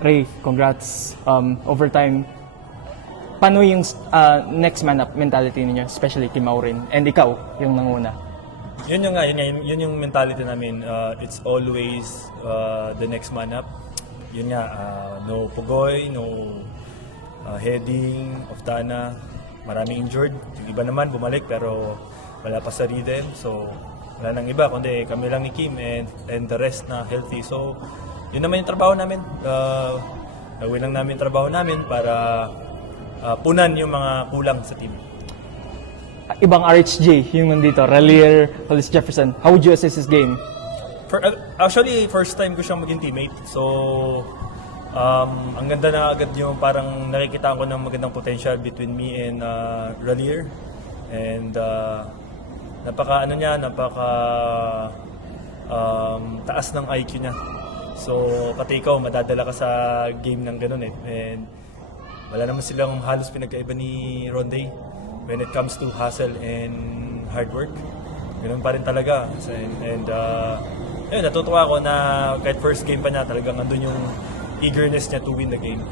Ray, congrats. Overtime. Paano yung next man up mentality ninyo, especially kay Maureen? And ikaw, yung nanguna. Yun yung mentality namin. It's always the next man up. Yun nga, no Pugoy, no heading, Oftana, maraming injured. Yung iba naman bumalik pero wala pa sa rhythm. So, wala nang iba, kundi kami lang ni Kim and the rest na healthy. So, yun naman yung trabaho namin. Gawin lang namin yung trabaho namin para punan yung mga kulang sa team. Ibang RHJ, yung nandito, Relier, Hollis Jefferson. How would you assess his game? Actually, first time ko siyang maging teammate. So, ang ganda na agad yung parang nakikita ko ng magandang potential between me and Relier. And napaka taas ng IQ niya. So, pati ikaw, madadala ka sa game ng ganun eh. And wala naman silang halos pinagkaiba ni Ronday when it comes to hustle and hard work. Ganun pa rin talaga. And yun, natutuwa ako na kahit first game pa niya, talagang andun yung eagerness niya to win the game.